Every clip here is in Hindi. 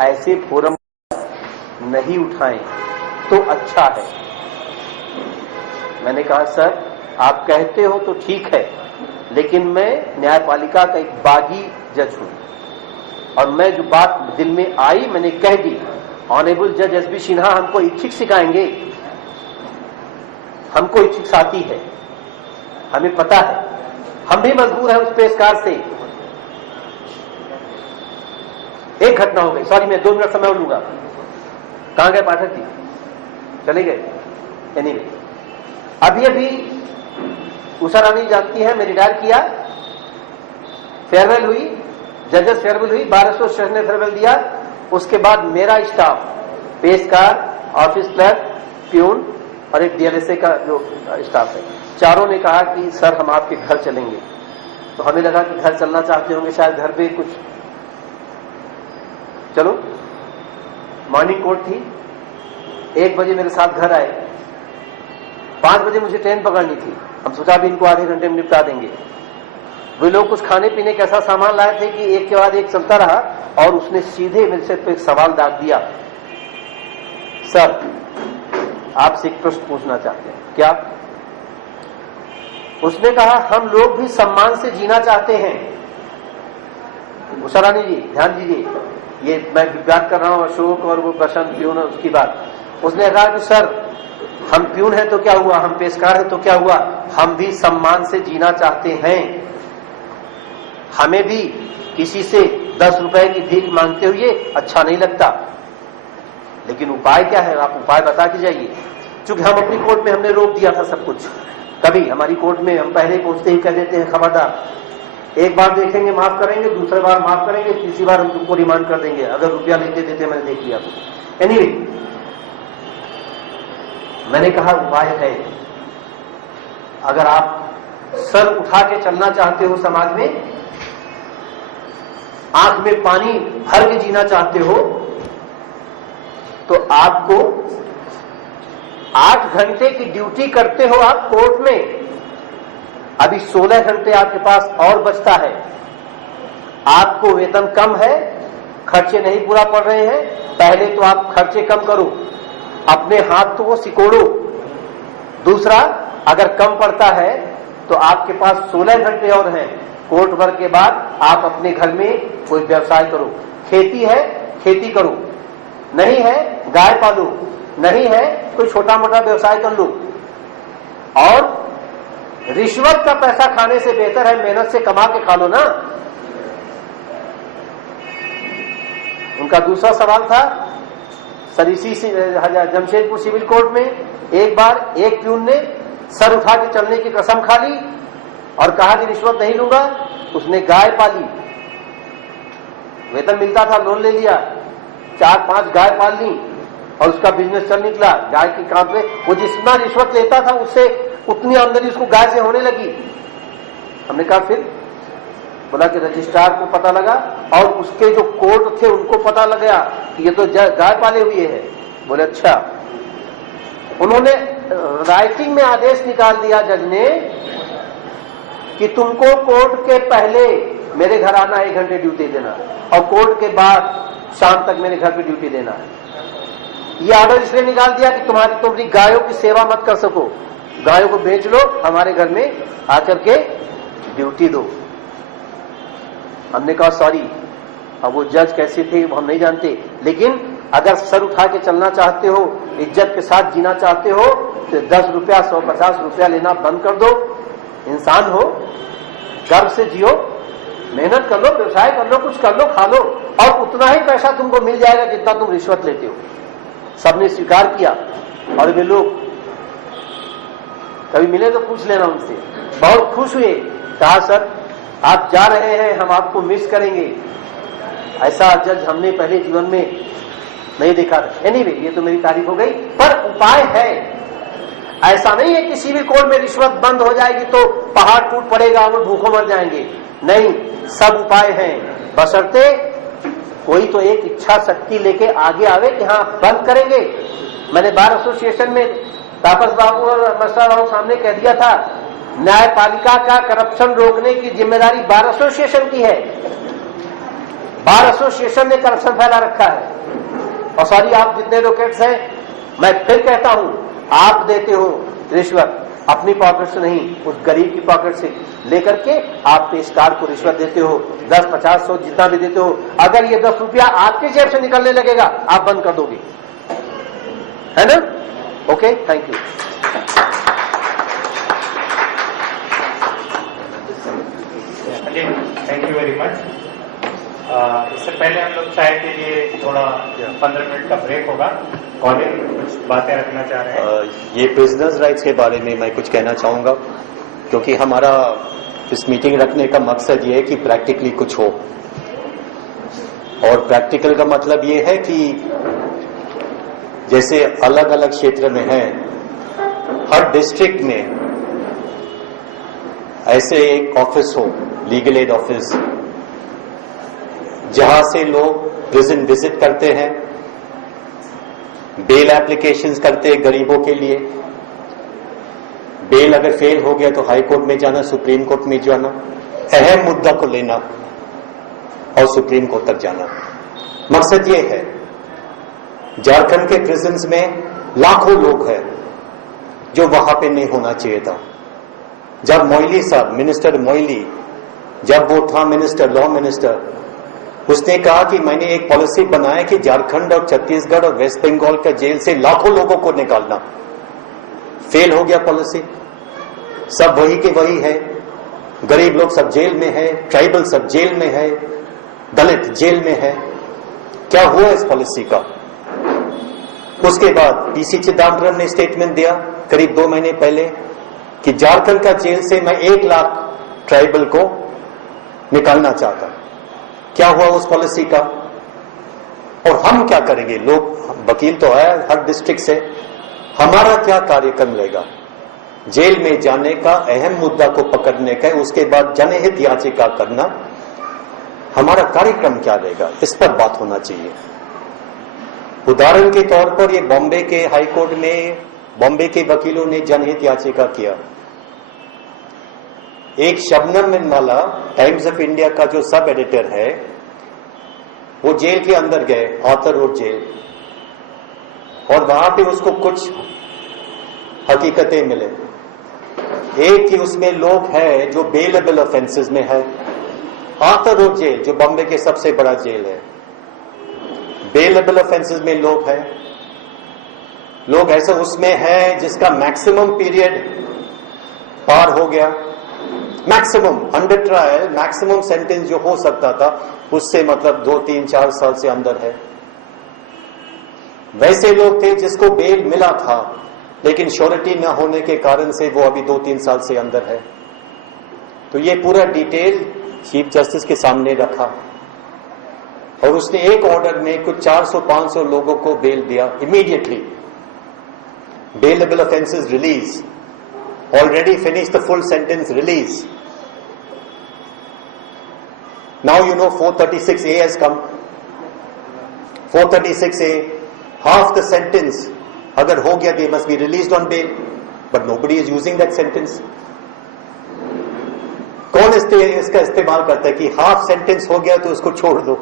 ऐसे फोरम नहीं उठाएं तो अच्छा है। मैंने कहा सर आप कहते हो तो ठीक है, लेकिन मैं न्यायपालिका का एक बागी जज हूं और मैं जो बात दिल में आई मैंने कह दी। ऑनरेबल जज एसबी सिन्हा हमको इथिक्स सिखाएंगे? हमको इथिक्स आती है, हमें पता है, हम भी मजबूर हैं उस पेशकार से। एक घटना हो गई, सॉरी मैं 2 मिनट समय लूंगा। कहां गए पाठक जी? चले गए? एनीवे, अभी उषा रानी जानती है, मैं रिटायर किया, फेयरवेल हुई, जजेस फेयरवेल हुई, 1200 सेशन ने फेयरवेल दिया। उसके बाद मेरा स्टाफ, पेशकार, ऑफिस क्लर्क, प्यून और एक डीएलएसए का जो स्टाफ है, चारों ने कहा कि सर हम आपके घर चलेंगे। तो हमें लगा कि घर चलना चाहते होंगे, शायद घर पे कुछ, चलो। मॉर्निंग कोर्ट थी, 1 बजे मेरे साथ घर आए, 5 बजे मुझे ट्रेन पकड़नी थी। हम सोचा भी इनको आधे घंटे में निपटा देंगे। वे लोग कुछ खाने पीने का ऐसा सामान लाए थे कि एक के बाद एक चलता रहा, और उसने सीधे मेरे से एक सवाल दाग दिया, सर आपसे एक प्रश्न पूछना चाहते हैं। क्या? उसने कहा हम लोग भी सम्मान से जीना चाहते हैं। उषा रानी जी ध्यान दीजिए, ये मैं बात कर रहा हूं अशोक और वो बसंत प्यून, उसकी बात। उसने कहा कि सर हम प्यून हैं तो क्या हुआ, हम पेशकार हैं तो क्या हुआ, हम भी सम्मान से जीना चाहते हैं। हमें भी किसी से 10 रुपए की भीख मांगते हुए अच्छा नहीं लगता, लेकिन उपाय क्या है, आप उपाय बता के जाइए। चूंकि हम अपनी कोर्ट में हमने रोक दिया था सब कुछ, कभी हमारी कोर्ट में हम पहले पहुंचते ही कह देते हैं खबरदार, एक बार देखेंगे माफ करेंगे, दूसरी बार माफ करेंगे, तीसरी बार हम तुमको रिमांड कर देंगे अगर रुपया लेते देते मैंने देख लिया तो। एनीवे, मैंने कहा उपाय है, अगर आप सर उठा के चलना चाहते हो समाज में, आंख में पानी भर के जीना चाहते हो, तो आपको 8 घंटे की ड्यूटी करते हो आप कोर्ट में, अभी 16 घंटे आपके पास और बचता है। आपको वेतन कम है, खर्चे नहीं पूरा पड़ रहे हैं, पहले तो आप खर्चे कम करो, अपने हाथ तो वो सिकोड़ो। दूसरा, अगर कम पड़ता है तो आपके पास 16 घंटे और हैं, कोर्ट वर्क के बाद आप अपने घर में कोई व्यवसाय करो। खेती है खेती करो, नहीं है गाय पालो, नहीं है कोई छोटा मोटा व्यवसाय कर लो। और रिश्वत का पैसा खाने से बेहतर है मेहनत से कमा के खा लो ना। उनका दूसरा सवाल था, सर इसी जमशेदपुर सिविल कोर्ट में एक बार एक प्यून ने सर उठा के चलने की कसम खा ली और कहा कि रिश्वत नहीं लूंगा। उसने गाय पाली, वेतन मिलता था, लोन ले लिया, 4-5 गाय पाल ली और उसका बिजनेस चल निकला। गाय के काम पे वो जितना रिश्वत लेता था उससे उतनी आमदनी उसको गाय से होने लगी। हमने कहा फिर? बोला कि रजिस्ट्रार को पता लगा और उसके जो कोर्ट थे उनको पता लग गया कि ये तो गाय पाले हुए है। बोले अच्छा। उन्होंने राइटिंग में आदेश निकाल दिया जज ने कि तुमको कोर्ट के पहले मेरे घर आना, 1 घंटे ड्यूटी देना, और कोर्ट के बाद शाम तक मेरे घर पे ड्यूटी देना है। ये ऑर्डर इसलिए निकाल दिया कि तुम्हारी गायों की सेवा मत कर सको, गायों को बेच लो, हमारे घर में आकर के ड्यूटी दो। हमने कहा सॉरी, अब वो जज कैसे थे वो हम नहीं जानते, लेकिन अगर सर उठा के चलना चाहते हो, इज्जत के साथ जीना चाहते हो, तो 10 रुपया 150 रुपया लेना बंद कर दो। इंसान हो, गर्व से जियो, मेहनत कर लो, व्यवसाय कर लो, कुछ कर लो, खा लो, और उतना ही पैसा तुमको मिल जाएगा जितना तुम रिश्वत लेते हो। सबने स्वीकार किया और वे लोग, कभी मिले तो पूछ लेना उनसे, बहुत खुश हुए। कहा सर आप जा रहे हैं, हम आपको मिस करेंगे। ऐसा जज हमने पहले जीवन में नहीं देखा था। एनीवे, ये तो मेरी तारीफ हो गई, पर उपाय है। ऐसा नहीं है कि सिविल कोर्ट में रिश्वत बंद हो जाएगी तो पहाड़ टूट पड़ेगा, वो भूखों मर जाएंगे। नहीं, सब उपाय हैं, बशर्ते कोई तो एक इच्छा शक्ति लेके आगे आवे कि हाँ बंद करेंगे। मैंने बार एसोसिएशन में तापस बाबू और मस्ता बाबू सामने कह दिया था, न्यायपालिका का करप्शन रोकने की जिम्मेदारी बार एसोसिएशन की है। बार एसोसिएशन ने करप्शन फैला रखा है। और सॉरी, आप जितने एडवोकेट्स हैं, मैं फिर कहता हूं, आप देते हो रिश्वत अपनी पॉकेट से नहीं, उस गरीब की पॉकेट से लेकर के आप पेशकार को रिश्वत देते हो, 10, 50, 100 जितना भी देते हो। अगर ये 10 रुपया आपकी जेब से निकलने लगेगा, आप बंद कर दोगे, है ना? Okay, thank you. Thank you very much. इससे पहले हम लोग चाय के लिए थोड़ा 15 मिनट का ब्रेक होगा। कॉलिंग कुछ बातें रखना चाह रहे हैं? ये बिजनेस राइट्स के बारे में मैं कुछ कहना चाहूंगा, क्योंकि हमारा इस मीटिंग रखने का मकसद ये है कि प्रैक्टिकली कुछ हो। और प्रैक्टिकल का मतलब ये है कि जैसे अलग अलग क्षेत्र में है, हर डिस्ट्रिक्ट में ऐसे एक ऑफिस हो, लीगल एड ऑफिस, जहां से लोग प्रिजन विजिट करते हैं, बेल एप्लीकेशंस करते हैं गरीबों के लिए। बेल अगर फेल हो गया तो हाई कोर्ट में जाना, सुप्रीम कोर्ट में जाना, अहम मुद्दा को लेना और सुप्रीम कोर्ट तक जाना। मकसद ये है, झारखंड के प्रिजन्स में लाखों लोग हैं जो वहां पे नहीं होना चाहिए था। जब मोइली साहब, मिनिस्टर मोइली, जब वो था मिनिस्टर, लॉ मिनिस्टर, उसने कहा कि मैंने एक पॉलिसी बनाया कि झारखंड और छत्तीसगढ़ और वेस्ट बंगाल का जेल से लाखों लोगों को निकालना। फेल हो गया पॉलिसी, सब वही के वही है। गरीब लोग सब जेल में है, ट्राइबल सब जेल में है, दलित जेल में है। क्या हुआ इस पॉलिसी का? उसके बाद पीसी चिदम्बरम ने स्टेटमेंट दिया करीब 2 महीने पहले कि झारखंड का जेल से मैं 1 लाख ट्राइबल को निकालना चाहता। क्या हुआ उस पॉलिसी का? और हम क्या करेंगे? लोग, वकील तो है हर डिस्ट्रिक्ट से, हमारा क्या कार्यक्रम रहेगा? जेल में जाने का, अहम मुद्दा को पकड़ने का, उसके बाद जनहित याचिका करना, हमारा कार्यक्रम क्या रहेगा? इस पर बात होना चाहिए। उदाहरण के तौर पर ये बॉम्बे के हाई कोर्ट में बॉम्बे के वकीलों ने जनहित याचिका किया। एक शबनम मिनवाला, टाइम्स ऑफ इंडिया का जो सब एडिटर है, वो जेल के अंदर गए, आर्थर रोड जेल, और वहां पे उसको कुछ हकीकतें मिले। एक कि उसमें लोग हैं जो बेलेबल ऑफेंसेस में है। आर्थर रोड जेल जो बॉम्बे के सबसे बड़ा जेल है, बेलेबल ऑफेंसेस में लोग हैं। लोग ऐसा उसमें है जिसका मैक्सिमम पीरियड पार हो गया, maximum under trial maximum sentence जो हो सकता था उससे मतलब 2, 3, 4 साल से अंदर है। वैसे लोग थे जिसको बेल मिला था लेकिन श्योरिटी न होने के कारण से वो अभी 2, 3 साल से अंदर है। तो ये पूरा डिटेल चीफ जस्टिस के सामने रखा और उसने एक ऑर्डर में कुछ 400-500 लोगों को बेल दिया immediately. Bailable offences release, already finished the full sentence release. Now you know 436A has come. 436A, half the sentence agar ho gaya, they must be released on bail, but nobody is using that sentence. कौन इसका इस्तेमाल करता है कि हाफ सेंटेंस हो गया तो उसको छोड़ दो?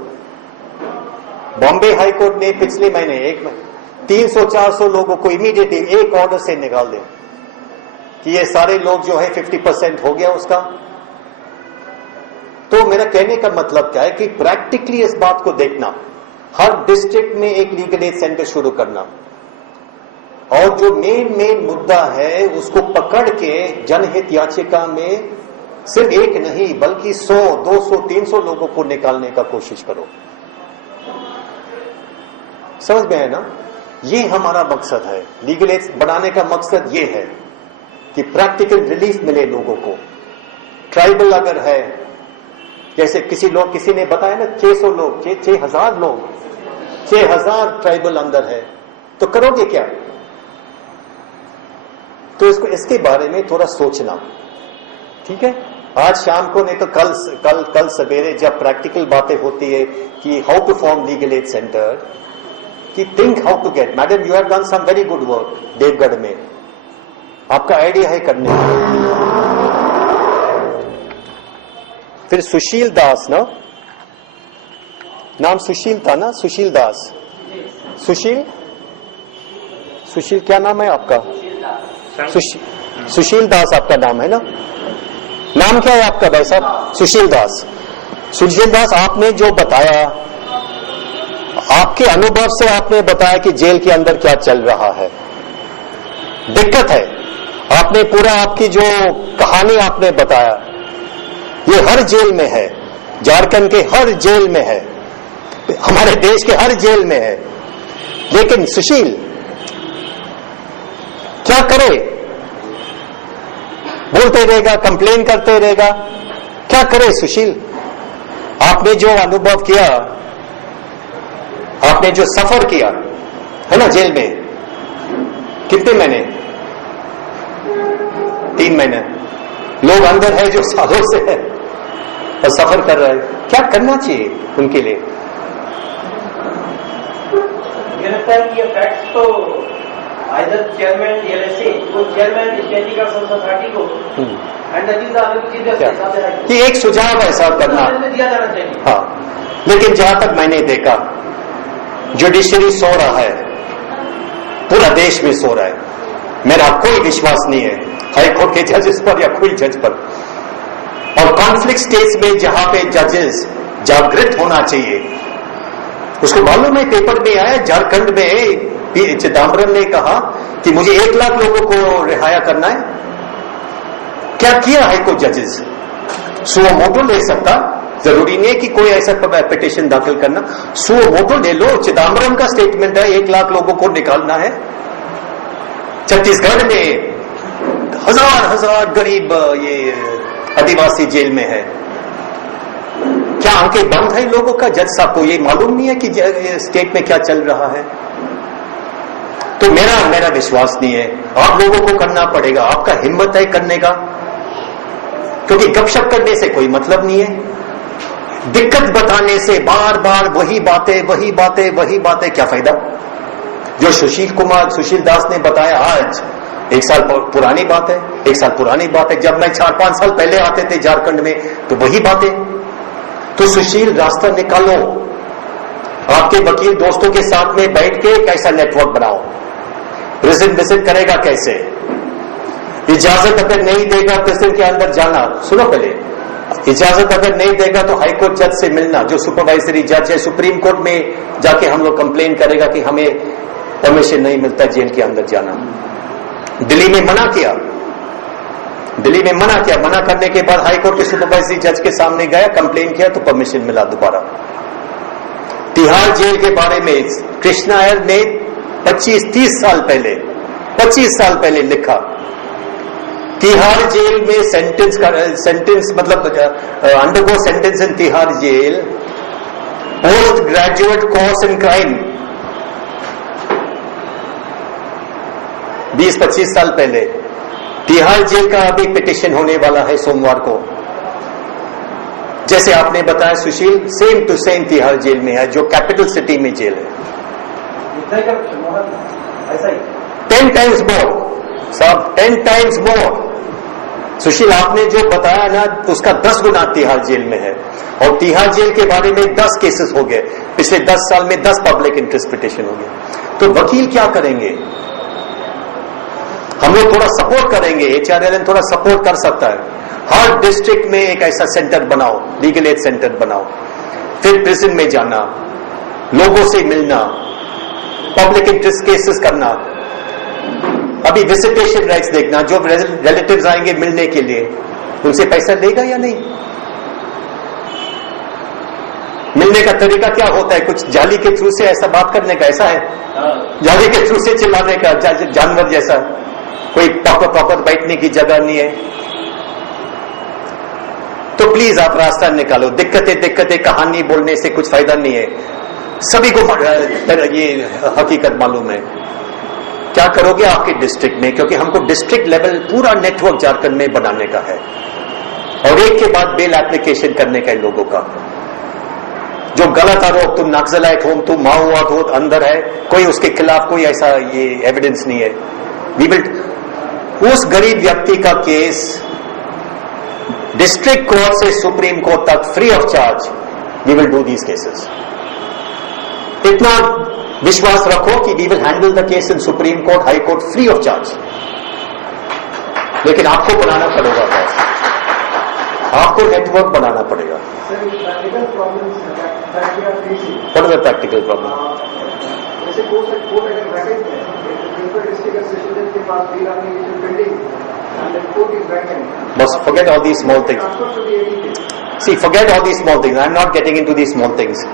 बॉम्बे हाई कोर्ट ने पिछले महीने 300-400 लोगों को इमीडिएटली एक ऑर्डर से निकाल दिया कि ये सारे लोग जो है 50% हो गया उसका। तो मेरा कहने का मतलब क्या है कि प्रैक्टिकली इस बात को देखना, हर डिस्ट्रिक्ट में एक लीगल एड सेंटर शुरू करना और जो मेन मुद्दा है उसको पकड़ के जनहित याचिका में सिर्फ एक नहीं बल्कि 100, 200, 300 लोगों को निकालने का कोशिश करो। समझ में है ना? ये हमारा मकसद है। लीगल एड बनाने का मकसद ये है कि प्रैक्टिकल रिलीफ मिले लोगों को। ट्राइबल अगर है, जैसे किसी ने बताया ना 600 लोग, 6000 लोग, 6000 ट्राइबल अंदर है, तो करोगे क्या? तो इसके बारे में थोड़ा सोचना, ठीक है? आज शाम को नहीं तो कल सवेरे जब प्रैक्टिकल बातें होती है कि how to form legal aid centre, कि think how to get. Madam, you have done some very good work Deogarh में, आपका आइडिया है करने का। फिर सुशील दास ना, नाम सुशील था ना, सुशील दास। सुशील क्या नाम है आपका? सुशील दास आपका नाम है ना? नाम क्या है आपका भाई साहब? सुशील दास। सुशील दास, आपने जो बताया, आपके अनुभव से आपने बताया कि जेल के अंदर क्या चल रहा है। दिक्कत है, आपने पूरा आपकी जो कहानी आपने बताया, ये हर जेल में है, झारखंड के हर जेल में है, हमारे देश के हर जेल में है। लेकिन सुशील क्या करे? बोलते रहेगा, कंप्लेन करते रहेगा, क्या करे सुशील? आपने जो अनुभव किया, आपने जो सफर किया है ना जेल में, कितने महीने? 3 महीने। लोग अंदर है जो सालों से है और सफर कर रहे हैं, क्या करना चाहिए उनके लिए? मुझे लगता है कि ये फैक्ट्स तो आइदर चेयरमैन डीएलएसए को, चेयरमैन स्टैटिस्टिकल सोसाइटी को एंड कि एक सुझाव ऐसा करना दिया जाना चाहिए। हाँ, लेकिन जहां तक मैंने देखा, जुडिशरी सो रहा है, पूरा देश में सो रहा है। मेरा कोई विश्वास नहीं है हाईकोर्ट के जजेस पर या कोई जज पर। और कॉन्फ्लिक्ट स्टेट्स में जहां पे जजेस जागृत होना चाहिए, उसको मालूम है, पेपर में आया, झारखंड में चिदम्बरम ने कहा कि मुझे 1 लाख लोगों को रिहाया करना है। क्या किया हाईकोर्ट जजेस? सुओ मोटो ले सकता, जरूरी नहीं है कि कोई ऐसा पिटीशन दाखिल करना, सुओ मोटो ले लो। चिदम्बरम का स्टेटमेंट है 1 लाख लोगों को निकालना है। छत्तीसगढ़ में हजार गरीब ये आदिवासी जेल में है। क्या आंखें बंद है लोगों का? जज साहब को ये मालूम नहीं है कि स्टेट में क्या चल रहा है? तो मेरा विश्वास नहीं है। आप लोगों को करना पड़ेगा, आपका हिम्मत है करने का, क्योंकि गपशप करने से कोई मतलब नहीं है। दिक्कत बताने से बार बार वही बातें क्या फायदा? जो सुशील दास ने बताया आज, 1 साल पुरानी बात है, 1 साल पुरानी बात है। जब मैं 4-5 साल पहले आते थे झारखंड में तो वही बातें। तो सुशील, रास्ता निकालो, आपके वकील दोस्तों के साथ में बैठ के एक ऐसा नेटवर्क बनाओ। प्रिजन विजिट करेगा कैसे? इजाजत अगर नहीं देगा प्रिजन के अंदर जाना, सुनो पहले, इजाजत अगर नहीं देगा तो हाईकोर्ट जज से मिलना, जो सुपरवाइजरी जज है। सुप्रीम कोर्ट में जाके हम लोग कंप्लेन करेगा कि हमें परमिशन नहीं मिलता जेल के अंदर जाना। दिल्ली में मना किया, मना करने के बाद हाईकोर्ट के सुपरवाइजरी जज के सामने गया, कंप्लेन किया तो परमिशन मिला दोबारा। तिहाड़ जेल के बारे में कृष्णा अय्यर ने 25-30 साल पहले लिखा, तिहाड़ जेल में सेंटेंस मतलब undergo sentence in Tihar jail, post graduate course in crime. 20-25 साल पहले। तिहाड़ जेल का अभी पिटीशन होने वाला है सोमवार को। जैसे आपने बताया Sushil, same to same Tihar jail में है, जो कैपिटल सिटी में जेल है। 10 टाइम्स मोर साहब, 10 टाइम्स मोर। सुशील, आपने जो बताया ना, उसका 10 गुना तिहाड़ जेल में है। और तिहाड़ जेल के बारे में 10 केसेस हो गए पिछले 10 साल में, 10 पब्लिक इंटरेस्ट पिटीशन हो गए। तो वकील क्या करेंगे? हम लोग थोड़ा सपोर्ट करेंगे, HRLN थोड़ा सपोर्ट कर सकता है। हर डिस्ट्रिक्ट में एक ऐसा सेंटर बनाओ, लीगल एड सेंटर बनाओ, फिर प्रिजन में जाना, लोगों से मिलना, पब्लिक इंटरेस्ट केसेस करना। अभी विजिटेशन राइट्स देखना, जो रिलेटिव्स आएंगे मिलने के लिए, उनसे पैसा लेगा या नहीं? मिलने का तरीका क्या होता है? कुछ जाली के थ्रू से ऐसा बात करने का, ऐसा है? जाली के थ्रू से चिल्लाने का, जानवर जैसा, कोई प्रॉपर बैठने की जगह नहीं है। तो प्लीज आप रास्ता निकालो। दिक्कतें कहानी बोलने से कुछ फायदा नहीं है। सभी को ये हकीकत मालूम है। क्या करोगे आपके डिस्ट्रिक्ट में? क्योंकि हमको डिस्ट्रिक्ट लेवल पूरा नेटवर्क झारखंड में बनाने का है, और एक के बाद बेल एप्लीकेशन करने का है लोगों का। जो गलत आरोप, तुम नक्सलाइट हो, तुम माओवाद हो, अंदर है, कोई उसके खिलाफ कोई ऐसा ये एविडेंस नहीं है। वी विल, उस गरीब व्यक्ति का केस डिस्ट्रिक्ट कोर्ट से सुप्रीम कोर्ट तक free of charge, we will do these cases. इतना विश्वास रखो कि we will handle the case in supreme court, high court free of charge. लेकिन आपको बनाना पड़ेगा बॉस, आपको नेटवर्क बनाना पड़ेगा। What is the practical problem? जैसे कोर्ट अगर वैकेंट है, डिस्ट्रिक्ट एसोसिएशन के पास bill application pending and the court is vacant. Boss, forget all these small things. See, forget all these small things. I'm not getting into these small things.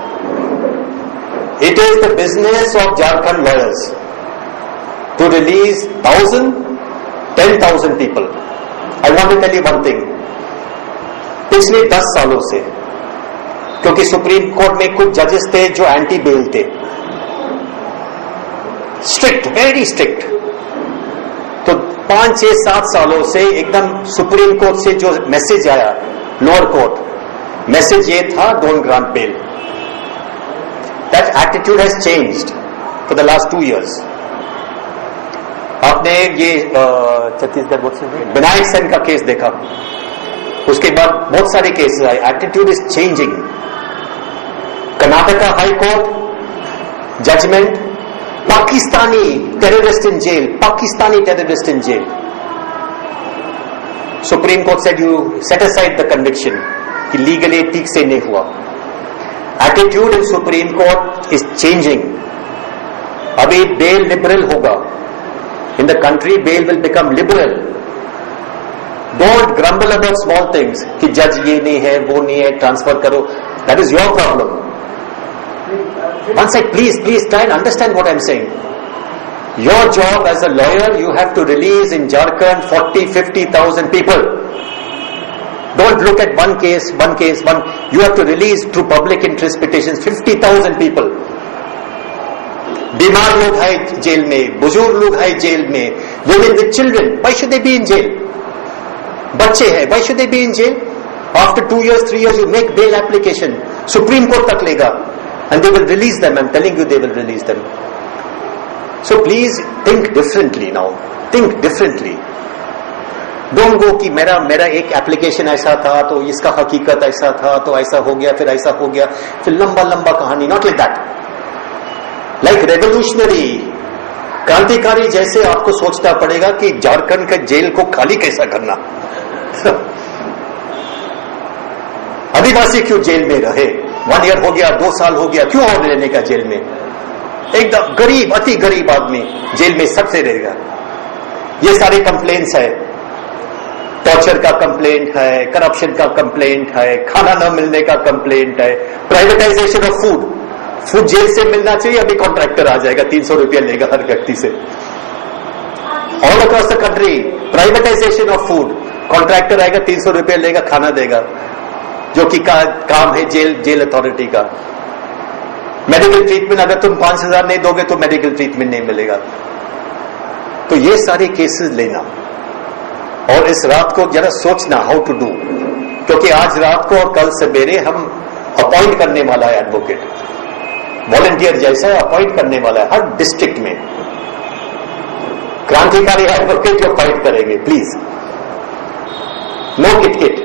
It is the business of Jharkhand lawyers to release 1,000, 10,000 people. I want to tell you one thing. पिछले 10 सालों से, क्योंकि सुप्रीम कोर्ट में कुछ जजेस थे जो एंटी बेल थे, स्ट्रिक्ट, वेरी स्ट्रिक्ट, तो 5, 6, 7 सालों से एकदम सुप्रीम कोर्ट से जो मैसेज आया लोअर कोर्ट, मैसेज ये था, don't grant bell. That attitude has changed for the last 2 years। आपने ये छत्तीसगढ़ विनायक सेन का केस देखा, उसके बाद बहुत सारे केसेस आए, attitude is changing. Karnataka high court judgment, Pakistani terrorist in jail, Pakistani terrorist in jail. Supreme court said you set aside the conviction कि लीगली ठीक से नहीं हुआ। Attitude in supreme court is changing. अभी बेल लिबरल होगा in the country, bail will become liberal. Don't grumble about small things कि जज ये नहीं है, वो नहीं है, ट्रांसफर करो। That is your problem. One side, please try and understand what I'm saying. Your job as a lawyer, you have to release in Jharkhand 40, 50,000 people. Don't look at one case. You have to release through public interest petitions 50,000 people. बीमार लोग हैं जेल में, बुजुर्ग लोग हैं जेल में, women with children, why should they be in jail? बच्चे हैं, why should they be in jail? After 2 years, 3 years, you make bail application. Supreme Court तक लेगा. And they will release them. I'm telling you, they will release them. So please think differently now. Think differently. Don't go कि मेरा एक एप्लीकेशन ऐसा था तो इसका हकीकत ऐसा था तो ऐसा हो गया, फिर ऐसा हो गया, फिर लंबा कहानी। Not like that. Like revolutionary, क्रांतिकारी जैसे आपको सोचना पड़ेगा कि झारखंड के जेल को खाली कैसा करना। आदिवासी क्यों जेल में रहे? 1 year हो गया, 2 साल हो गया, क्यों और रहने का जेल में? एकदम गरीब, अति गरीब आदमी जेल में सबसे रहेगा। ये सारे कंप्लेंट्स है, टॉर्चर का कंप्लेंट है, करप्शन का कंप्लेंट है, खाना न मिलने का कंप्लेंट है, प्राइवेटाइजेशन ऑफ फूड जेल से मिलना चाहिए, अभी कॉन्ट्रैक्टर आ जाएगा, 300 रुपया लेगा हर व्यक्ति से। All across the country privatisation of food, contractor आएगा, 300 रुपया लेगा, खाना देगा, जो कि काम है जेल अथॉरिटी का। मेडिकल ट्रीटमेंट अगर तुम 5,000 नहीं दोगे तो मेडिकल ट्रीटमेंट नहीं मिलेगा। तो ये सारे केसेस लेना और इस रात को जरा सोचना हाउ टू डू, क्योंकि आज रात को और कल सवेरे हम अपॉइंट करने वाला है एडवोकेट, वॉलंटियर जैसा अपॉइंट करने वाला है हर डिस्ट्रिक्ट में, क्रांतिकारी एडवोकेट जो फाइट करेंगे। प्लीज नो किट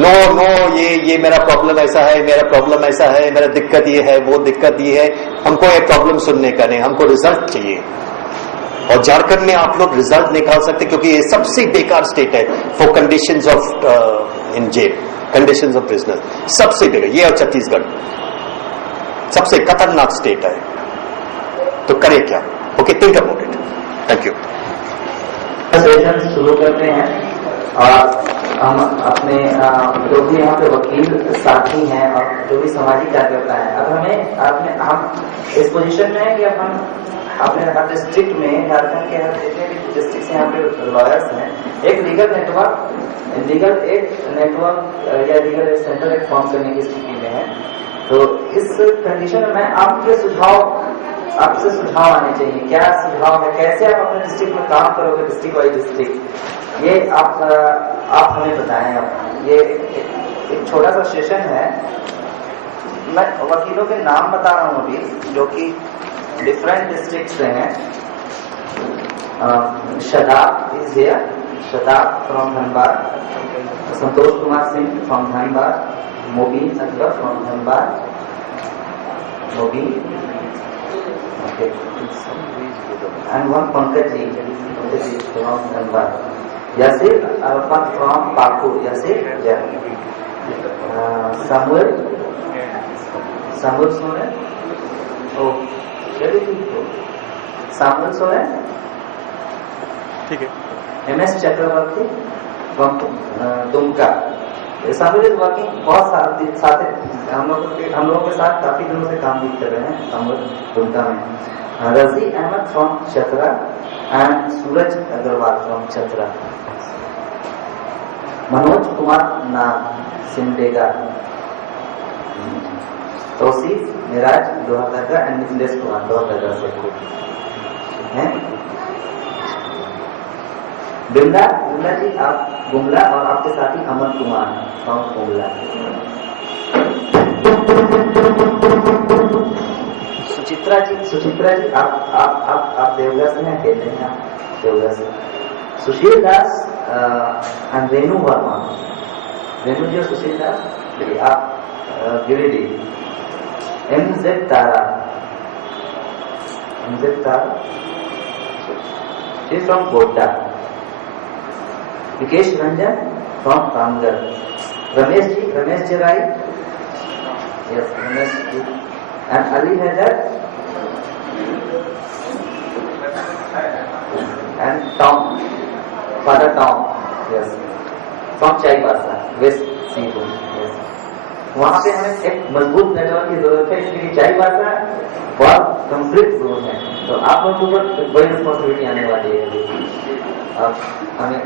नो ये मेरा प्रॉब्लम ऐसा है, मेरा प्रॉब्लम ऐसा है, मेरा दिक्कत ये है, वो दिक्कत ये है। हमको ये प्रॉब्लम सुनने का नहीं, हमको रिजल्ट चाहिए। और झारखंड में आप लोग रिजल्ट निकाल सकते, क्योंकि ये सबसे बेकार स्टेट है for conditions of in jail, conditions of prisoner सबसे बेकार ये, और छत्तीसगढ़ सबसे खतरनाक स्टेट है। तो करे क्या? Okay, think about it. Thank you. Session शुरू करते हैं और हम अपने जो भी यहाँ पे वकील साथी हैं और जो भी सामाजिक कार्यकर्ता हैं, अब हम इस पोजीशन में है कि अब हम अपने हर डिस्ट्रिक्ट में, झारखंड के हर जितने भी डिस्ट्रिक्ट से यहाँ पे लॉयर्स हैं, एक लीगल नेटवर्क या लीगल सेंटर एक फॉर्म करने की स्थिति में है। तो इस कंडीशन में मैं आपसे सुझाव आने चाहिए। क्या सुझाव है, कैसे आप अपने डिस्ट्रिक्ट में काम करोगे, डिस्ट्रिक्ट वाइज डिस्ट्रिक्ट, ये आप हमें बताएं। ये एक छोटा सा सेशन है, मैं वकीलों के नाम बता रहा हूँ अभी, जो कि डिफरेंट डिस्ट्रिक्ट से हैं। Shadab is here, Shadab from Dhanbad, Santosh Kumar Singh from Dhanbad, Mobin Akbar from Dhanbad, Mobin And one Pankaj ji from Dhanbad. Yasir Arafat from Pakur. Yasir, yeah. Samuel Soren. Oh, very good. Samuel Soren. ठीक है. MS Chakravarti from Dumka. Samuel is working बहुत साथ हम लोगों के साथ काफी दिनों से काम भी कर रहे हैं सामुल दुमका में. Razi Ahmad from Chatra and Suraj Agarwal from Chatra. Manoj Kumar Nag Simdega. Tausif Miraj Lohardaga and Mithilesh Kumar Lohardaga से हैं. बिमला जी आप गुमला और आपके साथी अमन कुमार फ्रॉम गुमला. सुचित्रा जी आप देवघर से हैं. अकेले हैं आप देवघर से. सुशील दास एंड रेणु वर्मा. रेणु जी और सुशील दास आप Giridih. MZ Tara she from Godda. Vikesh Ranjan from Kamgar. Ramesh ji right. Yes Ramesh ji. And Ali Haider and Tom father Tom. Yes from Chaibasa west Singhbhum. Yes वहां पे हमें एक मजबूत नेटवर्क की जरूरत है क्योंकि चाईबासा बहुत कंफ्लिक्ट जोन है. तो आप लोगों के ऊपर बड़ी रिस्पॉन्सिबिलिटी आने वाली है. अब हमें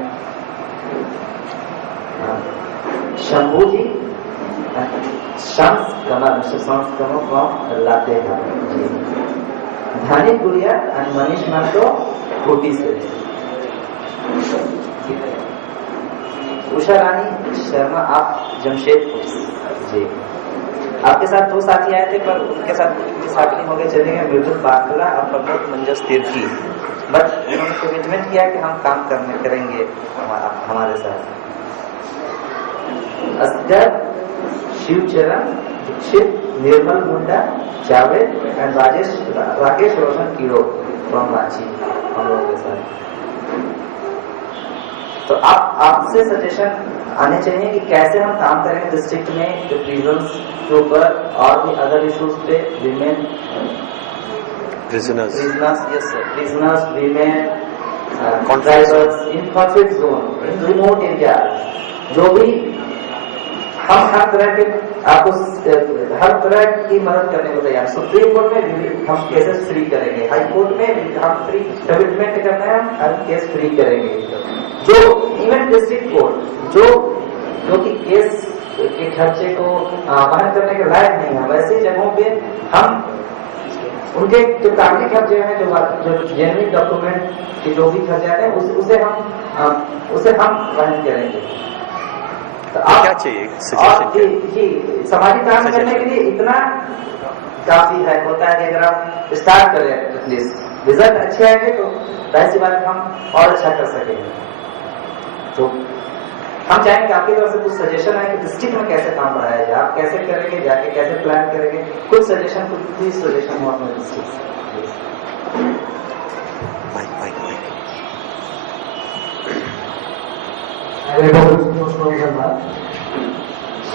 शंभू जी शम्स कमल फ्रॉम लातेहार. धानी गुड़िया एंड मनीष महतो कोटी से. उषा रानी शर्मा आप जमशेदपुर जी. आपके साथ 2 साथी आए थे पर उनके साथ नहीं हो गए चले गए. मृदुल बाखला और प्रमोद मंजस तिर्की. बट उन्होंने कमिटमेंट किया कि हम काम करेंगे हमारे साथ. असगर शिवचरण दीक्षित निर्मल मुंडा जावेद एंड राकेश रोशन कीरो फ्रॉम रांची हम लोगों के साथ. तो आपसे सजेशन आने चाहिए कि कैसे हम काम करेंगे डिस्ट्रिक्ट में प्रिजन्स के ऊपर और भी अदर इश्यूज पे. Women prisoners, women, contractors in conflict zone, in remote areas. जो भी हम हर तरह के आपको हर तरह की मदद करने को तैयार. सुप्रीम कोर्ट में हम केसेस फ्री करेंगे. हाई कोर्ट में हम फ्री कमिटमेंट करना है. हम केस फ्री करेंगे. जो इवन डिस्ट्रिक्ट कोर्ट जो कि केस के खर्चे को वहन करने के लायक नहीं है वैसी जगहों पे हम उनके जो कागजी खर्चे हैं जो जेन्युइन डॉक्यूमेंट के जो भी खर्चे आते हैं उसे हम वहन करेंगे. तो आप क्या चाहिए जी सामाजिक काम करने के लिए इतना काफी है होता है कि अगर आप स्टार्ट करें एटलीस्ट रिजल्ट अच्छे आएंगे तो जाहिर सी बात हम और अच्छा कर सकेंगे. तो हम चाहेंगे कि आपकी तरफ से कुछ सजेशन आए कि डिस्ट्रिक्ट में कैसे काम बढ़ाया जाए. आप कैसे करेंगे जाके कैसे प्लान करेंगे. कुछ सजेशन हो अपने डिस्ट्रिक्ट.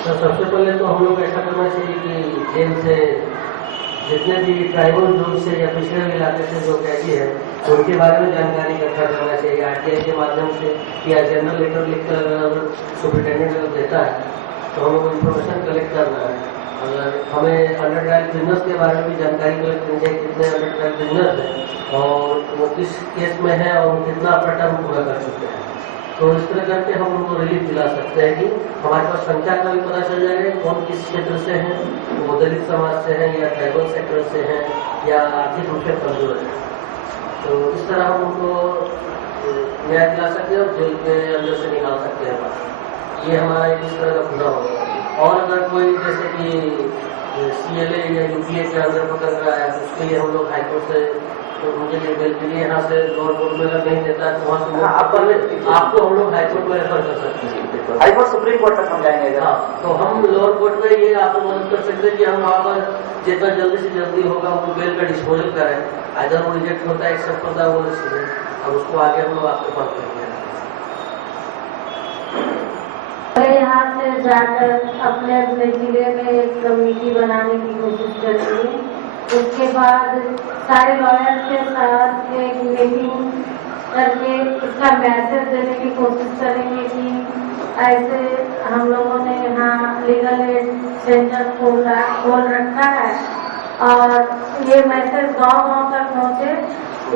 सबसे पहले तो हम लोग ऐसा करना चाहिए कि जेल से जितने भी ट्राइबल ग्रुप से या पिछड़े इलाके से जो कैदी है उनके बारे में जानकारी इकट्ठा करना चाहिए. RTI के माध्यम से या जनरल लेटर लिखकर अगर सुपरिटेंडेंट अगर देता है तो हम लोग इन्फॉर्मेशन कलेक्ट करना है. अगर हमें अंडर ट्रायल बिजनेस के बारे में भी जानकारी कलेक्ट करनी चाहिए. कितने अंडर ट्रायल बिजनेस है और वो किस केस में है और कितना अपना टर्म पूरा कर चुके हैं. तो इस तरह करके हम उनको रिलीफ दिला सकते हैं कि हमारे पास संख्या का भी पता चल जाएगा कौन किस क्षेत्र से है. वो दलित समाज से है या ट्राइबल सेक्टर से है या आर्थिक रूप से कमजोर है. तो इस तरह हम उनको न्याय दिला सकते हैं और जेल के अंदर से निकाल सकते हैं. ये हमारा इस तरह का पूरा होगा. और अगर कोई जैसे कि CLA या UPA के अंदर पकड़ रहा है उसके लिए हम लोग हाईकोर्ट से तो मुझे बेल के लिए यहाँ से लोअर कोर्ट में अगर नहीं देता है तो वहाँ से आपको हम लोग हाईकोर्ट में रेफर कर सकते हैं. हाईकोर्ट सुप्रीम कोर्ट तक हम जाएंगे. हाँ तो हम लोअर कोर्ट में ये आपको मदद कर सकते हैं कि हम वहाँ पर जितना जल्दी से जल्दी होगा उनको बेल का डिस्पोजल करें. आइदर वो रिजेक्ट होता है, एक्सेप्ट होता है वो डिसीजन, अब उसको आगे हम लोग आपके पास भेजते हैं। यहाँ से जाकर अपने अपने जिले में एक कमेटी बनाने की कोशिश करेंगे। उसके बाद सारे लॉयर के साथ एक मीटिंग करके इसका मैसेज देने की कोशिश करेंगे कि ऐसे हम लोगों ने यहाँ लीगल एड सेंटर खोल रखा है और ये मैसेज गांव-गांव तक पहुँचे,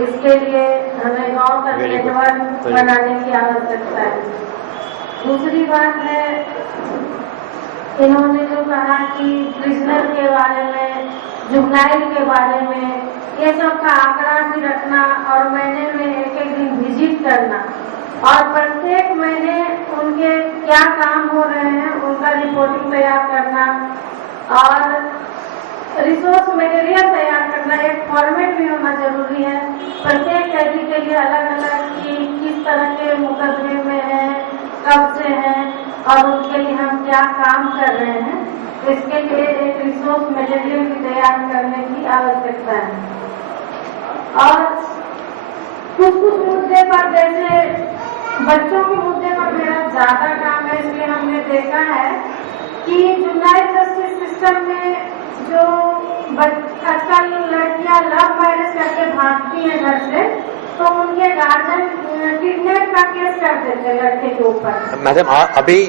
इसके लिए हमें गांव तक नेटवर्क बनाने की आवश्यकता है। दूसरी बात है, इन्होंने जो कहा कि प्रिजनर के बारे में, जुगनाइल के बारे में, ये सब का आंकड़ा भी रखना और महीने में एक एक दिन विजिट करना और प्रत्येक महीने उनके क्या काम हो रहे हैं उनका रिपोर्टिंग तैयार करना और रिसोर्स मटेरियल तैयार करना, एक फॉर्मेट भी होना जरूरी है। प्रत्येक कैदी के लिए अलग अलग कि किस तरह के मुकदमे में है, कब से हैं और उनके लिए हम क्या काम कर रहे हैं, इसके लिए एक रिसोर्स मटेरियल भी तैयार करने की आवश्यकता है। और कुछ मुद्दे पर, जैसे बच्चों के मुद्दे पर मेरा ज्यादा काम है, इसलिए हमने देखा है कि जुवेनाइल जस्टिस सिस्टम में जो आजकल लड़कियां लव मैरिज करके भागती हैं घर से, तो उनके गार्जियन किडनैप का केस कर देते हैं लड़के के ऊपर। मैडम अभी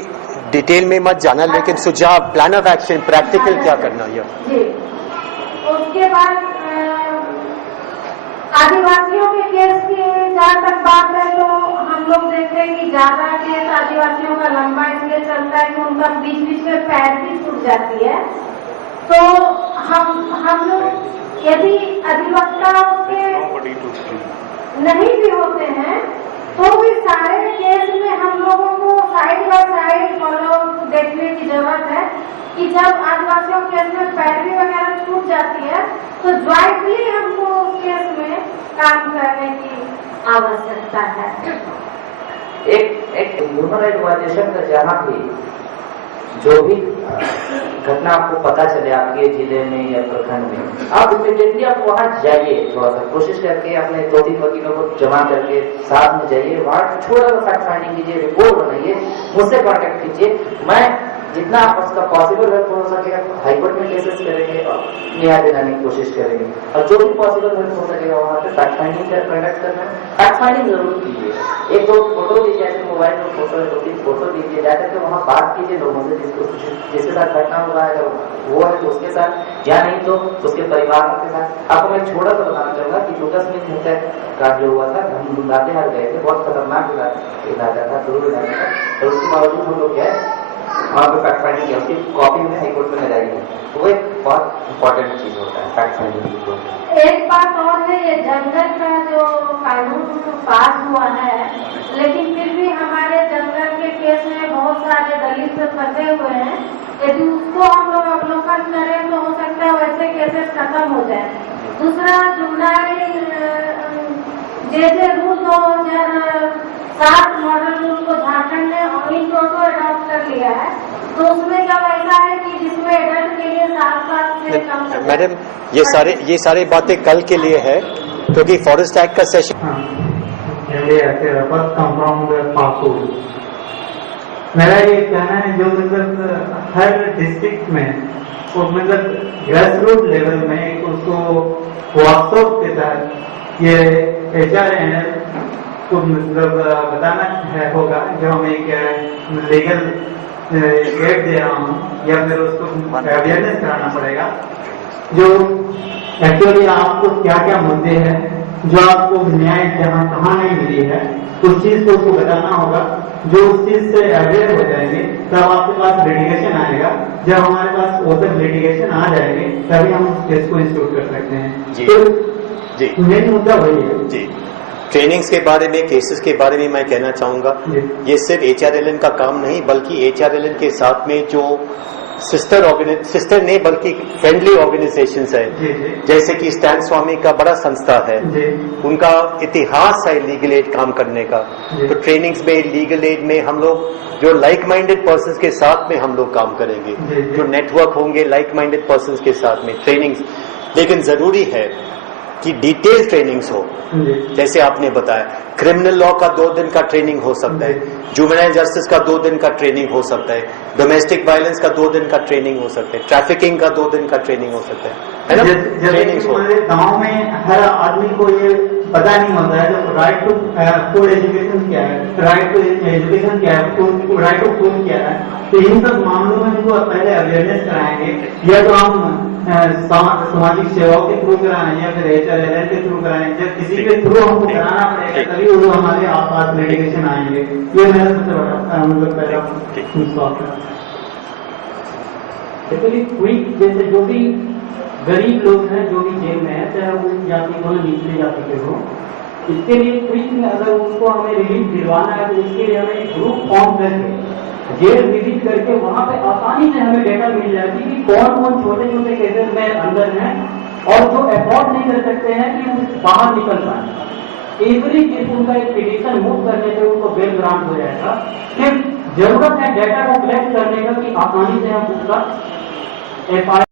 डिटेल में मत जाना, लेकिन सुझाव, प्लान ऑफ एक्शन, प्रैक्टिकल क्या करना है जी। उसके बाद आदिवासियों के केस की जहाँ तक बात है, तो हम लोग देख रहे हैं कि ज्यादा केस आदिवासियों का लंबा इसलिए चलता है कि उनका बीच बीच में पैर भी छूट जाती है। तो हम लोग यदि अधिवक्ता उसके नहीं भी होते हैं तो भी सारे केस में हम लोगों को साइड बाय साइड फॉलो देखने की जरूरत है कि जब आदिवासियों केस में पैरवी वगैरह छूट जाती है तो ज्वाइंटली हमको उस केस में काम करने की आवश्यकता है। एक ह्यूमन राइट वायलेशन का जहाँ भी जो भी घटना आपको पता चले आपके जिले में या प्रखंड में, आप इमीडिएटली आप वहाँ जाइए, थोड़ा सा कोशिश करके अपने 2-3 वकीलों को जमा करके साथ में जाइए, वहाँ थोड़ा सा फैक्ट फाइंडिंग कीजिए, रिपोर्ट बनाइए, मुझसे कॉन्टेक्ट कीजिए। मैं जितना उसका पॉसिबल है हो सकेगा हाईकोर्ट में केसेस करेंगे और न्याय दिलाने की कोशिश करेंगे, और जो भी पॉसिबल हो सकेगा वहाँ पे फैक्ट फाइंडिंग कंडक्ट करना है। फैक्ट फाइंडिंग जरूर कीजिए, 1-2 फोटो दीजिए, ऐसे मोबाइल में फोटो 2-3 फोटो दीजिए, जाकर के वहाँ बात कीजिए लोगों से जिसके साथ घटना हुआ है, अगर वो है तो उसके साथ, या नहीं तो उसके परिवारों के साथ। आपको मैं छोटा सा बताना चाहूंगा कि लुका स्मिथ हत्या कांड जो हुआ था, हम लातेहार गए थे, बहुत खतरनाक इलाका था, जरूर इलाका था, और उसके बावजूद हम लोग गए वहाँ पे फैक्ट फाइंडिंग किया, उसकी कॉपी में हाईकोर्ट में लगाई है, तो वो एक बहुत इंपॉर्टेंट चीज होता है फैक्ट फाइंडिंग। एक बात और है, ये जंगल का जो कानून पास हुआ है, लेकिन फिर भी हमारे जंगल के केस में बहुत सारे दलित फंसे हुए हैं। यदि उसको हम लोग अवलोकन करें तो हो सकता है वैसे केसेस खत्म हो जाए। दूसरा, जुवेनाइल जैसे रूल 2007 मॉडल रूल को झारखंड ने ऑनली टोटो अडॉप्ट कर लिया है, तो उसमें जब ऐसा है कि जिसमें एडल्ट के लिए 7 साल से कम। मैडम ये सारी बातें कल के लिए है, क्योंकि फॉरेस्ट एक्ट का सेशन मेरा ये कहना है, जो मतलब हर डिस्ट्रिक्ट में वो मतलब ग्रास रूट लेवल में उसको व्हाट्सएप के तहत ये HRNL को मतलब बताना है होगा, जो हम एक लीगल एड दे रहा हूँ, या फिर उसको अवेयरनेस कराना पड़ेगा, जो एक्चुअली आपको क्या क्या मुद्दे हैं, जो आपको न्याय जहाँ कहाँ नहीं मिली है, उस चीज को उसको बताना होगा। जो उस चीज से अवेयर हो जाएंगे तब आपके पास लिटिगेशन आएगा, जब हमारे पास वो सब लिटिगेशन आ जाएंगे तभी हम उस केस को इंस्टीट्यूट कर सकते हैं। जी, तो जी, मेन मुद्दा वही है। जी, ट्रेनिंग्स के बारे में, केसेस के बारे में मैं कहना चाहूंगा, ये सिर्फ HRLN का काम नहीं, बल्कि HRLN के साथ में जो सिस्टर नहीं बल्कि फ्रेंडली ऑर्गेनाइजेशंस है, जैसे कि स्टैन स्वामी का बड़ा संस्था है, उनका इतिहास है लीगल एड काम करने का। तो ट्रेनिंग्स में, लीगल एड में हम लोग जो लाइक माइंडेड पर्संस के साथ में हम लोग काम करेंगे, जो नेटवर्क होंगे लाइक माइंडेड पर्संस के साथ में ट्रेनिंग्स। लेकिन जरूरी है की डिटेल ट्रेनिंग्स हो, जैसे आपने बताया क्रिमिनल लॉ का 2 दिन का ट्रेनिंग हो सकता है, जुवेनाइल जस्टिस का 2 दिन का ट्रेनिंग हो सकता है, डोमेस्टिक वायलेंस का 2 दिन का ट्रेनिंग हो सकता है, ट्रैफिकिंग का 2 दिन का ट्रेनिंग हो सकता है ना? ट्रेनिंग हो। गाँव में हर आदमी को ये पता नहीं होता है जो राइट टू फूड एजुकेशन क्या है, राइट टू एजुकेशन क्या है, राइट टू फूड क्या है। तो इन सब मामलों में उनको पहले अवेयरनेस कराएंगे, या तो हम सामाजिक सेवाओं के थ्रू कराएं या फिर HRLN के थ्रू कराएं, जब किसी के थ्रू हमको कराना पड़ेगा तभी वो हमारे आसपास मेडिकेशन आएंगे। ये मेरा सबसे बड़ा मतलब पहला विश्वास है। एक्चुअली क्विक जैसे जो भी गरीब लोग हैं जो भी जेल में है, चाहे वो जाति हो निचली जाति के हो, इसके लिए क्विक में अगर उनको हमें रिलीफ दिलवाना है तो इसके लिए हमें एक ग्रुप फॉर्म करके जेल विजिट करके वहां पे आसानी से हमें डेटा मिल जाती कि कौन कौन छोटे छोटे केसेस में अंदर हैं और जो अफोर्ड नहीं कर सकते हैं कि वो बाहर निकल पाए। इजली केस उनका एक पिटीशन मूव करने से उनको बेल ग्रांट हो जाएगा। सिर्फ जरूरत है डेटा को कलेक्ट करने का कि आसानी से हम उसका FIR